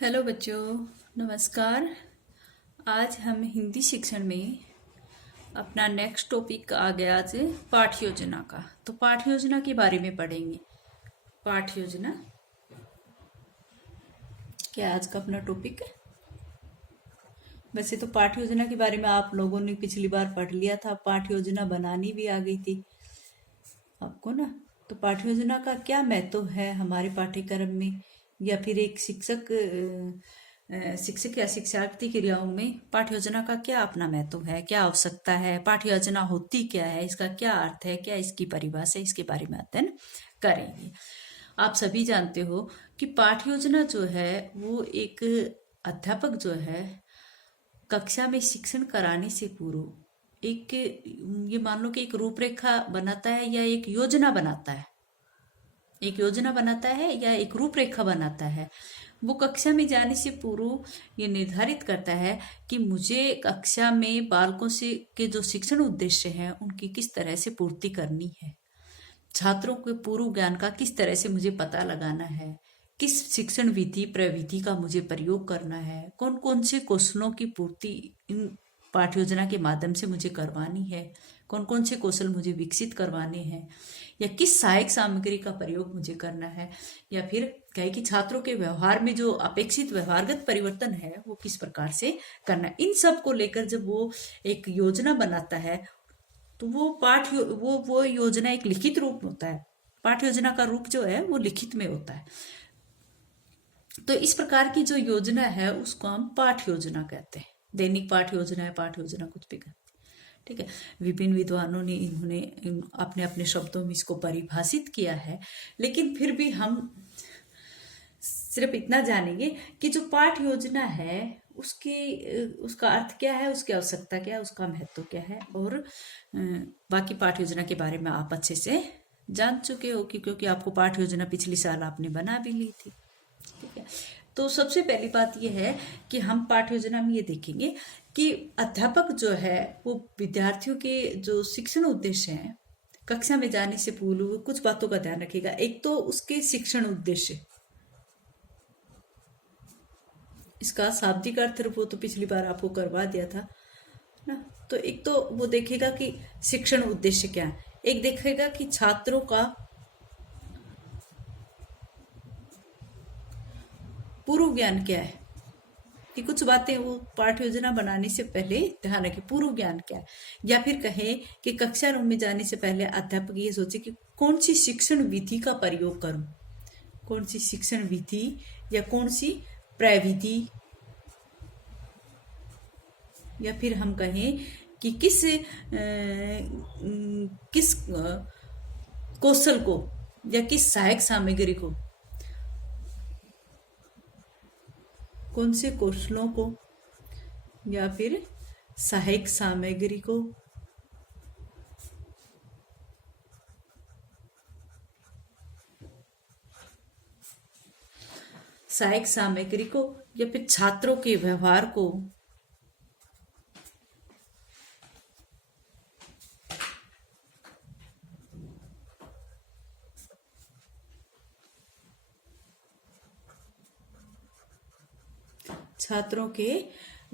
Hello बच्चों, नमस्कार। आज हम हिंदी शिक्षण में अपना नेक्स्ट टॉपिक आ गया आज पाठ योजना का। तो पाठ योजना के बारे में पढ़ेंगे। पाठ योजना क्या आज का अपना टॉपिक है। वैसे तो पाठ योजना के बारे में आप लोगों ने पिछली बार पढ़ लिया था, पाठ योजना बनानी भी आ गई थी आपको ना। तो पाठ योजना का क्या महत्व है हमारे पाठ्यक्रम में, या फिर एक शिक्षक या शिक्षार्थी क्रियाओं में पाठ योजना का क्या अपना महत्व है, क्या आवश्यकता है, पाठ योजना होती क्या है, इसका क्या अर्थ है, क्या इसकी परिभाषा है, इसके बारे में अध्ययन करेंगे। आप सभी जानते हो कि पाठ योजना जो है वो एक अध्यापक जो है कक्षा में शिक्षण कराने से पूर्व एक, ये मान लो कि एक रूपरेखा बनाता है या एक योजना बनाता है, एक योजना बनाता है या एक रूपरेखा बनाता है। वो कक्षा में जाने से पूर्व ये निर्धारित करता है कि मुझे कक्षा में बालकों से के जो शिक्षण उद्देश्य हैं उनकी किस तरह से पूर्ति करनी है, छात्रों के पूर्व ज्ञान का किस तरह से मुझे पता लगाना है, किस शिक्षण विधि प्रविधि का मुझे प्रयोग करना है, कौन कौन से कौशलों की पूर्ति इन पाठ योजना के माध्यम से मुझे करवानी है, कौन कौन से कौशल मुझे विकसित करवाने हैं, या किस सहायक सामग्री का प्रयोग मुझे करना है, या फिर कहे कि छात्रों के व्यवहार में जो अपेक्षित व्यवहारगत परिवर्तन है वो किस प्रकार से करना है। इन सब को लेकर जब वो एक योजना बनाता है तो वो योजना एक लिखित रूप में होता है। पाठ योजना का रूप जो है वो लिखित में होता है। तो इस प्रकार की जो योजना है उसको हम पाठ योजना कहते हैं। दैनिक पाठ योजना है, पाठ योजना कुछ भी कहते हैं, ठीक है। विभिन्न विद्वानों ने इन्होंने अपने अपने शब्दों में इसको परिभाषित किया है, लेकिन फिर भी हम सिर्फ इतना जानेंगे कि जो पाठ योजना है उसका अर्थ क्या है, उसकी आवश्यकता क्या है, उसका महत्व क्या है, और बाकी पाठ योजना के बारे में आप अच्छे से जान चुके हो क्योंकि आपको पाठ योजना पिछली साल आपने बना भी ली थी, ठीक है। तो सबसे पहली बात यह है कि हम पाठ योजना में ये देखेंगे कि अध्यापक जो है वो विद्यार्थियों के जो शिक्षण उद्देश्य हैं कक्षा में जाने से पूर्व कुछ बातों का ध्यान रखेगा। एक तो उसके शिक्षण उद्देश्य, इसका शाब्दिक अर्थ वो तो पिछली बार आपको करवा दिया था ना। तो एक तो वो देखेगा कि शिक्षण उद्देश्य क्या है, एक देखेगा कि छात्रों का पूर्व ज्ञान क्या है। कि कुछ बातें वो पाठ योजना बनाने से पहले ध्यान रखे, पूर्व ज्ञान क्या है। या फिर कहे कि कक्षा रूम में जाने से पहले अध्यापक ये सोचे कि कौन सी शिक्षण विधि का प्रयोग करूं, कौन सी शिक्षण विधि या कौन सी प्रविधि, या फिर हम कहें कि किस कौशल को या किस सहायक सामग्री को, कौन से कौशलों को या फिर सहायक सामग्री को सहायक सामग्री को या फिर छात्रों के व्यवहार को छात्रों के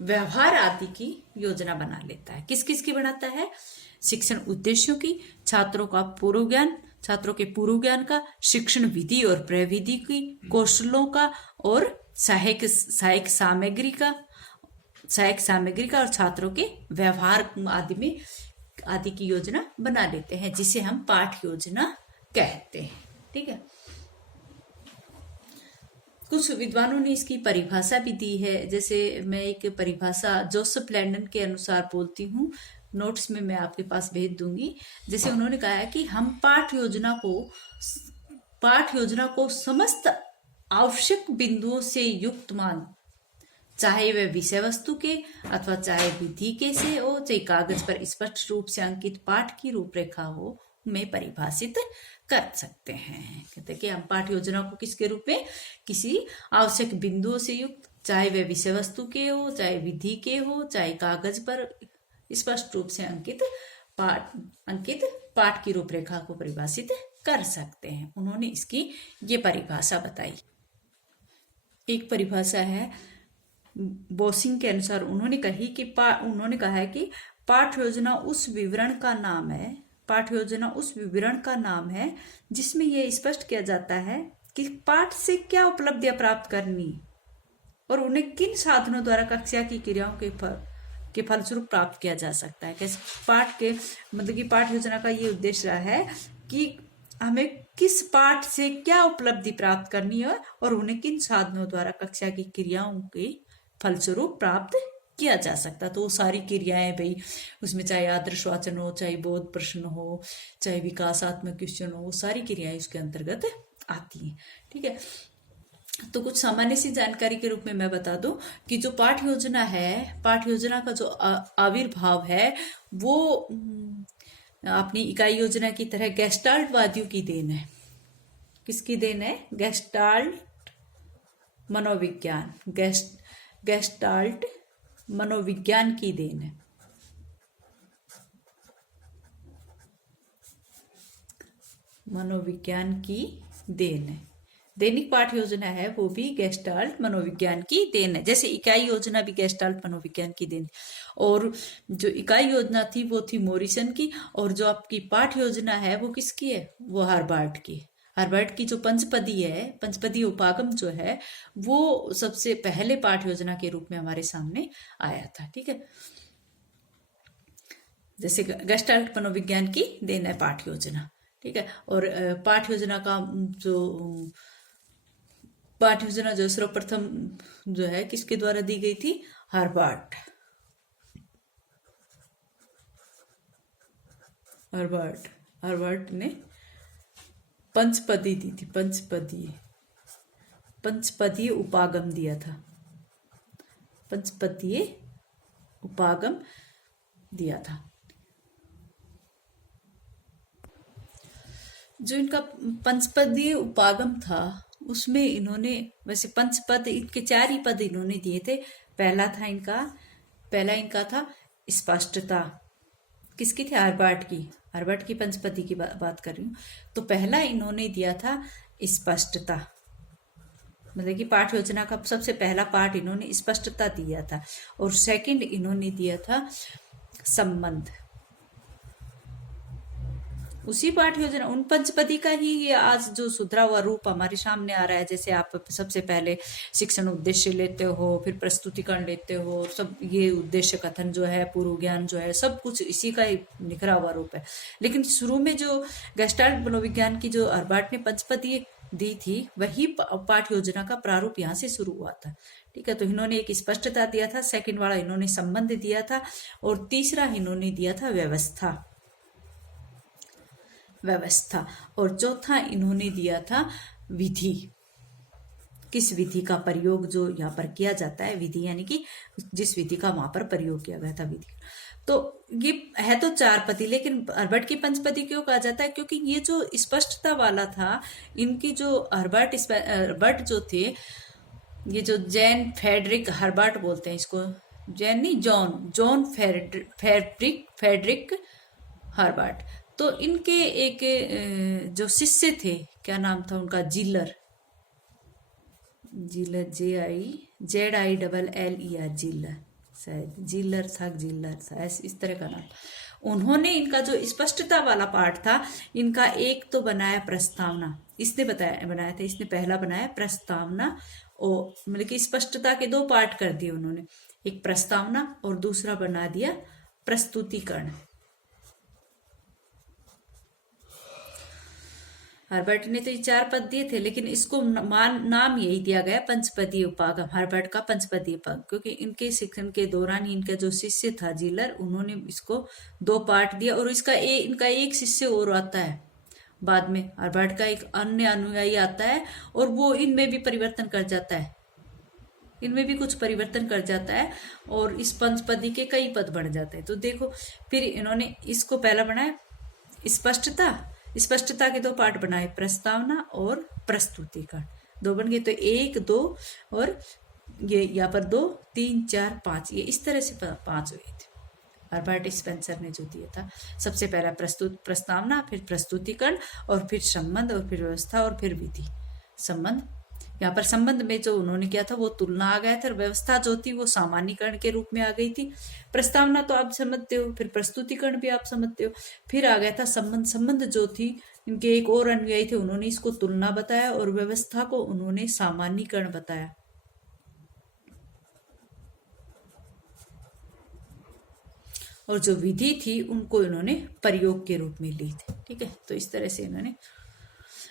व्यवहार आदि की योजना बना लेता है। किस किस की बनाता है? शिक्षण उद्देश्यों की, छात्रों का पूर्व ज्ञान, छात्रों के पूर्व ज्ञान का, शिक्षण विधि और प्रविधि की, कौशलों का, और सहायक सहायक सामग्री का और छात्रों के व्यवहार आदि की योजना बना लेते हैं, जिसे हम पाठ योजना कहते हैं, ठीक है। कुछ विद्वानों ने इसकी परिभाषा भी दी है। जैसे मैं एक परिभाषा जोसेफ लैंडन के अनुसार बोलती हूँ, नोट्स में मैं आपके पास भेज दूंगी। जैसे उन्होंने कहा है कि हम पाठ योजना को समस्त आवश्यक बिंदुओं से युक्त मान, चाहे वह विषय वस्तु के अथवा चाहे विधि के से हो, चाहे कागज पर स्पष्ट रूप से अंकित पाठ की रूपरेखा हो, में परिभाषित कर सकते हैं। कहते हैं कि हम पाठ योजना को किसके रूप में, किसी आवश्यक बिंदुओं से युक्त, चाहे वह विषय वस्तु के हो, चाहे विधि के हो, चाहे कागज पर स्पष्ट रूप से अंकित पाठ की रूपरेखा को परिभाषित कर सकते हैं। उन्होंने इसकी ये परिभाषा बताई। एक परिभाषा है बोसिंग के अनुसार, उन्होंने कहा है कि पाठ योजना उस विवरण का नाम है, पाठ योजना उस विवरण का नाम है जिसमें यह स्पष्ट किया जाता है कि पाठ से क्या उपलब्धियां प्राप्त करनी और उन्हें किन साधनों द्वारा कक्षा की क्रियाओं के फलस्वरूप प्राप्त किया जा सकता है। कैसे पाठ के मतलब कि पाठ योजना का ये उद्देश्य रहा है कि हमें किस पाठ से क्या उपलब्धि प्राप्त करनी है और उन्हें किन साधनों द्वारा कक्षा की क्रियाओं के फलस्वरूप प्राप्त किया जा सकता। तो वो सारी क्रियाएं भाई उसमें चाहे आदर्श वाचन हो, चाहे बोध प्रश्न हो, चाहे विकासात्मक क्वेश्चन हो, वो सारी क्रियाएं उसके अंतर्गत आती हैं। ठीक है, तो कुछ सामान्य सी जानकारी के रूप में मैं बता दूं कि जो पाठ योजना है, पाठ योजना का जो आविर्भाव है वो अपनी इकाई योजना की तरह गेस्टाल्ट वादियों की देन है। किसकी देन है? गेस्टाल्ट मनोविज्ञान, गेस्टाल्ट मनोविज्ञान की देन है। मनोविज्ञान की देन है। दैनिक पाठ योजना है वो भी गेस्टाल्ट मनोविज्ञान की देन है, जैसे इकाई योजना भी गेस्टाल्ट मनोविज्ञान की देन। और जो इकाई योजना थी वो थी मोरिसन की, और जो आपकी पाठ योजना है वो किसकी है? वो हार्वर्ड की। हार्वर्ड की जो पंचपदी है, पंचपदी उपागम जो है वो सबसे पहले पाठ योजना के रूप में हमारे सामने आया था। ठीक है, जैसे गेस्टाल्ट मनोविज्ञान की देन है पाठ योजना। ठीक है, और पाठ योजना का जो पाठ योजना जो सर्वप्रथम जो है किसके द्वारा दी गई थी? हार्वर्ड ने पंचपदी दी थी, पंचपदीय उपागम दिया था, पंचपदीय उपागम दिया था। जो इनका पंचपदीय उपागम था उसमें इन्होंने, वैसे पंचपद इनके 4 ही पद इन्होंने दिए थे। पहला इनका था स्पष्टता। किसकी थी? हार्वर्ड की पंचपदी की बात कर रही हूँ। तो पहला इन्होंने दिया था स्पष्टता, मतलब कि पाठ योजना का सबसे पहला पाठ इन्होंने स्पष्टता दिया था। और सेकंड इन्होंने दिया था संबंध। उसी पाठ योजना, उन पंचपदी का ही ये आज जो सुधरा हुआ रूप हमारे सामने आ रहा है। जैसे आप सबसे पहले शिक्षण उद्देश्य लेते हो, फिर प्रस्तुतिकरण लेते हो, सब ये उद्देश्य कथन जो है, पूर्व ज्ञान जो है, सब कुछ इसी का ही निखरा हुआ रूप है। लेकिन शुरू में जो गेस्टाल्ट मनोविज्ञान की जो हार्वर्ड ने पंचपदी दी थी वही पाठ योजना का प्रारूप यहाँ से शुरू हुआ था। ठीक है, तो इन्होंने एक स्पष्टता दिया था, सेकंड वाला इन्होंने संबंध दिया था, और तीसरा इन्होंने दिया था व्यवस्था, और चौथा इन्होंने दिया था विधि। किस विधि का प्रयोग जो यहाँ पर किया जाता है, विधि यानी कि जिस विधि का वहां पर प्रयोग किया गया था, विधि। तो ये है तो 4 पदी, लेकिन हार्वर्ड की पंचपदी क्यों कहा जाता है? क्योंकि ये जो स्पष्टता वाला था, इनकी जो हार्वर्ड जो थे, ये जो जैन फेडरिक हार्वर्ड बोलते हैं इसको, जैन नहीं, जॉन फेडरिक हार्वर्ड। तो इनके एक जो शिष्य थे, क्या नाम था उनका? जिलर, ZILLER, जिलर, शायद जिलर था, इस तरह का नाम। उन्होंने इनका जो स्पष्टता वाला पाठ था, इनका एक तो बनाया प्रस्तावना, इसने बनाया था, इसने पहला बनाया प्रस्तावना, और मतलब कि स्पष्टता के 2 पार्ट कर दिए उन्होंने, एक प्रस्तावना और दूसरा बना दिया प्रस्तुतिकरण। हार्वर्ड ने तो ये 4 पद दिए थे, लेकिन इसको नाम यही दिया गया पंचपदीय उपागम, हार्वर्ड का पंचपदीय उपागम, क्योंकि इनके शिक्षण के दौरान ही इनका जो शिष्य था जिलर, उन्होंने इसको 2 पार्ट दिया। और इनका एक शिष्य और आता है बाद में, हार्वर्ड का एक अन्य अनुयायी आता है, और वो इनमें भी परिवर्तन कर जाता है, इनमें भी कुछ परिवर्तन कर जाता है, और इस पंचपदी के कई पद बढ़ जाते हैं। तो देखो, फिर इन्होंने इसको पहला बनाया स्पष्टता के 2 पार्ट बनाए, प्रस्तावना और प्रस्तुतिकरण, 2 बन गए। तो 1, 2 और ये यहाँ पर 2, 3, 4, 5, ये इस तरह से 5 हुए थे। हार्वर्ड स्पेंसर ने जो दिया था, सबसे पहला प्रस्तावना, फिर प्रस्तुतिकरण, और फिर संबंध, और फिर व्यवस्था, और फिर विधि। संबंध, यहाँ पर संबंध में जो उन्होंने किया था वो तुलना आ गया था, और व्यवस्था जो थी वो सामान्यकरण के रूप में आ गई थी। प्रस्तावना तो आप समझते हो, फिर प्रस्तुतिकरण भी आप समझते हो, फिर आ गया था संबंध। संबंध जो थी, इनके एक और अनुयायी थे, उन्होंने इसको तुलना बताया, और व्यवस्था को उन्होंने सामान्यकरण बताया। और जो विधि थी उनको इन्होंने प्रयोग के रूप में ली थी। ठीक है, तो इस तरह से इन्होंने।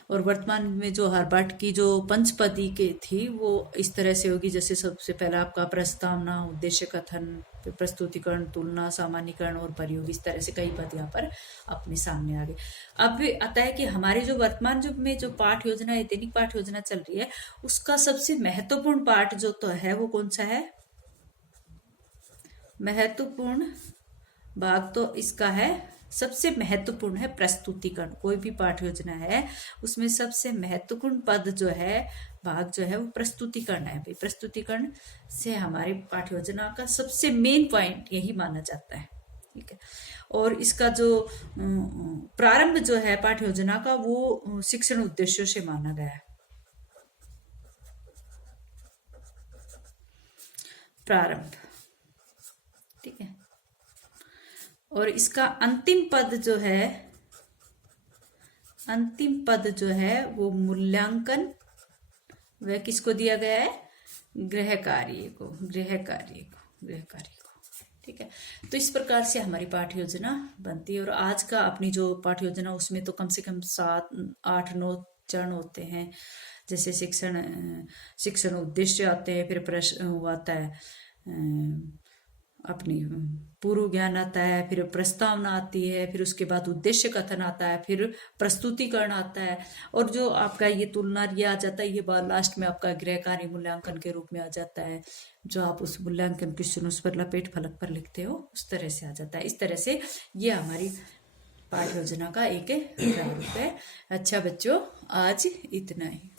और वर्तमान में जो हरबाट की जो पंचपदी के थी वो इस तरह से होगी, जैसे सबसे पहला आपका प्रस्तावना, उद्देश्य कथन, प्रस्तुतिकरण, तुलना, सामान्यकरण और प्रयोग, इस तरह से कई पद यहाँ पर अपने सामने आ गए। अब आता है कि हमारी जो वर्तमान युग में जो पाठ योजना है, दैनिक पाठ योजना चल रही है, उसका सबसे महत्वपूर्ण पाठ जो तो है वो कौन सा है? महत्वपूर्ण भाग तो इसका है, सबसे महत्वपूर्ण है प्रस्तुतिकरण। कोई भी पाठ योजना है उसमें सबसे महत्वपूर्ण पद जो है, भाग जो है वो प्रस्तुतिकरण है। भाई प्रस्तुतिकरण से हमारी पाठ योजना का सबसे मेन पॉइंट यही माना जाता है। ठीक है, और इसका जो प्रारंभ जो है पाठ योजना का वो शिक्षण उद्देश्यों से माना गया है। प्रारंभ, ठीक है। और इसका अंतिम पद जो है, अंतिम पद जो है वो मूल्यांकन, वह किसको दिया गया है? गृह कार्य को, गृह कार्य को, गृह कार्य को। ठीक है, तो इस प्रकार से हमारी पाठ योजना बनती है। और आज का अपनी जो पाठ योजना उसमें तो कम से कम 7, 8, 9 चरण होते हैं। जैसे शिक्षण उद्देश्य आते हैं, फिर प्रश्न आता है, अपनी पूर्व ज्ञान आता है, फिर प्रस्तावना आती है, फिर उसके बाद उद्देश्य कथन आता है, फिर प्रस्तुतिकरण आता है, और जो आपका ये तुलना ये आ जाता है, ये बार लास्ट में आपका गृह कार्य मूल्यांकन के रूप में आ जाता है, जो आप उस मूल्यांकन क्वेश्चन उस पर लपेट फलक पर लिखते हो, उस तरह से आ जाता है। इस तरह से ये हमारी पाठ योजना का एक प्रारूप है। अच्छा बच्चों, आज इतना ही।